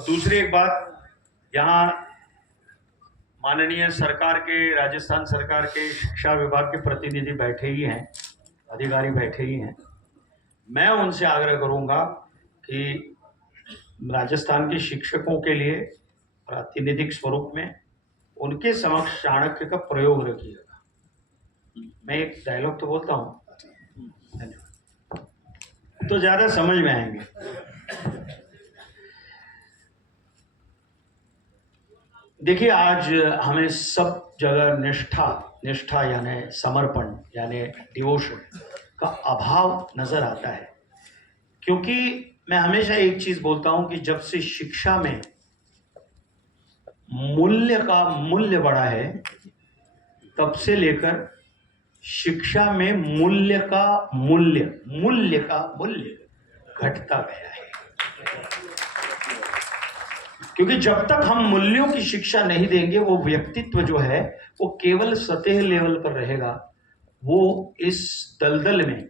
और दूसरी एक बात, यहाँ माननीय सरकार के, राजस्थान सरकार के शिक्षा विभाग के प्रतिनिधि बैठे ही हैं, अधिकारी बैठे ही हैं। मैं उनसे आग्रह करूंगा कि राजस्थान के शिक्षकों के लिए प्रातिनिधिक स्वरूप में उनके समक्ष चाणक्य का प्रयोग रखिएगा। मैं एक डायलॉग तो बोलता हूँ, तो ज्यादा समझ में आएंगे। देखिए, आज हमें सब जगह निष्ठा यानी समर्पण यानी डिवोशन का अभाव नजर आता है। क्योंकि मैं हमेशा एक चीज बोलता हूं कि जब से शिक्षा में मूल्य बढ़ा है, तब से लेकर शिक्षा में मूल्य का मूल्य घटता गया है। क्योंकि जब तक हम मूल्यों की शिक्षा नहीं देंगे, वो व्यक्तित्व जो है वो केवल सतह लेवल पर रहेगा, वो इस दलदल में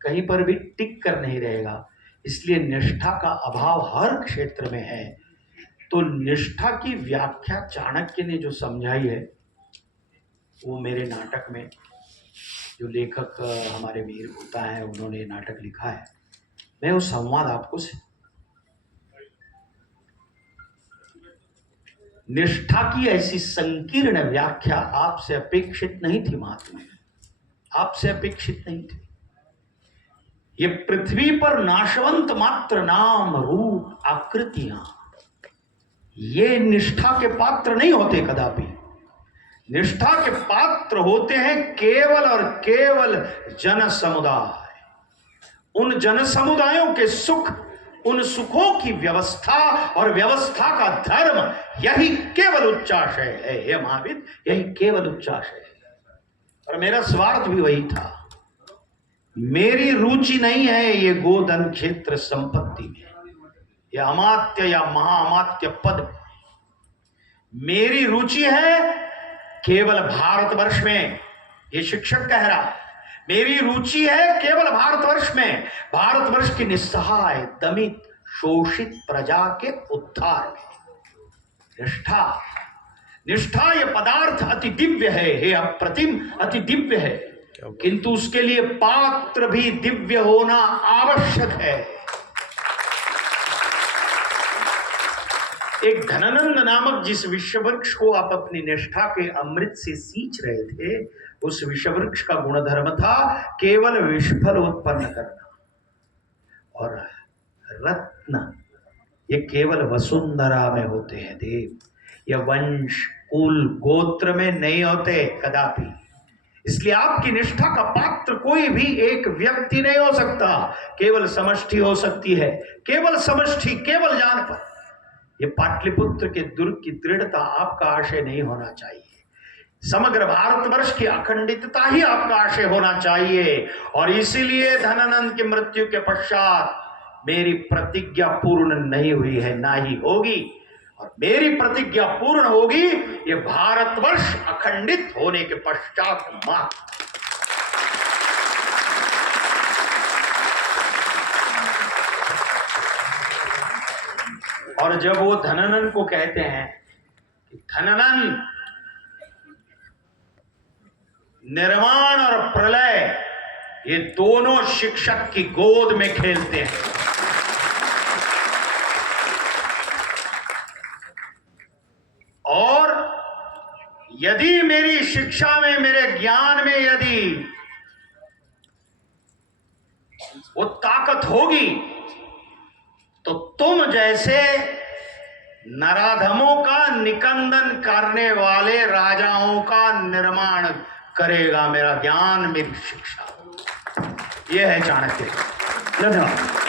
कहीं पर भी टिक कर नहीं रहेगा। इसलिए निष्ठा का अभाव हर क्षेत्र में है। तो निष्ठा की व्याख्या चाणक्य ने जो समझाई है, वो मेरे नाटक में जो लेखक हमारे वीर गुप्ता हैं, उन्होंने नाटक लिखा है। मैं वो संवाद आपको निष्ठा की ऐसी संकीर्ण व्याख्या आपसे अपेक्षित नहीं थी महात्मा, आपसे अपेक्षित नहीं थी। ये पृथ्वी पर नाशवंत मात्र नाम रूप आकृतियां, ये निष्ठा के पात्र नहीं होते कदापि। निष्ठा के पात्र होते हैं केवल और केवल जन समुदाय। उन जन समुदायों के सुख, उन सुखों की व्यवस्था और व्यवस्था का धर्म, यही केवल उच्चाशय है। हे महावीर, यही केवल उच्चाशय है। और मेरा स्वार्थ भी वही था। मेरी रुचि नहीं है ये गोधन क्षेत्र संपत्ति में, या अमात्य या महाअमात्य पद में। मेरी रुचि है केवल भारतवर्ष में, ये शिक्षक कह रहा है। मेरी रुचि है केवल भारतवर्ष में, भारतवर्ष की निस्सहाय दमित शोषित प्रजा के उद्धार में। निष्ठा ये पदार्थ अति दिव्य है, हे अप्रतिम, अति दिव्य है, किंतु उसके लिए पात्र भी दिव्य होना आवश्यक है। एक धनानंद नामक जिस विषवृक्ष को आप अपनी निष्ठा के अमृत से सींच रहे थे, उस विषवृक्ष का गुणधर्म था केवल विषफल उत्पन्न करना। और रत्न ये केवल वसुंधरा में होते हैं देव, ये वंश कुल गोत्र में नहीं होते कदापि। इसलिए आपकी निष्ठा का पात्र कोई भी एक व्यक्ति नहीं हो सकता, केवल समष्टि हो सकती है। केवल समष्टि, केवल जानपद। ये पाटलिपुत्र के दुर्ग की दृढ़ता आपका आशय नहीं होना चाहिए। समग्र भारतवर्ष की अखंडितता ही आपका आशय होना चाहिए। और इसीलिए धनानंद की मृत्यु के पश्चात मेरी प्रतिज्ञा पूर्ण नहीं हुई है, ना ही होगी। और मेरी प्रतिज्ञा पूर्ण होगी ये भारतवर्ष अखंडित होने के पश्चात मात्र। और जब वो धनानंद को कहते हैं कि धनानंद, निर्माण और प्रलय ये दोनों शिक्षक की गोद में खेलते हैं। और यदि मेरी शिक्षा में, मेरे ज्ञान में यदि वो ताकत होगी, तो तुम जैसे नराधमों का निकंदन करने वाले राजाओं का निर्माण करेगा मेरा ज्ञान, मेरी शिक्षा। यह है चाणक्य। धन्यवाद।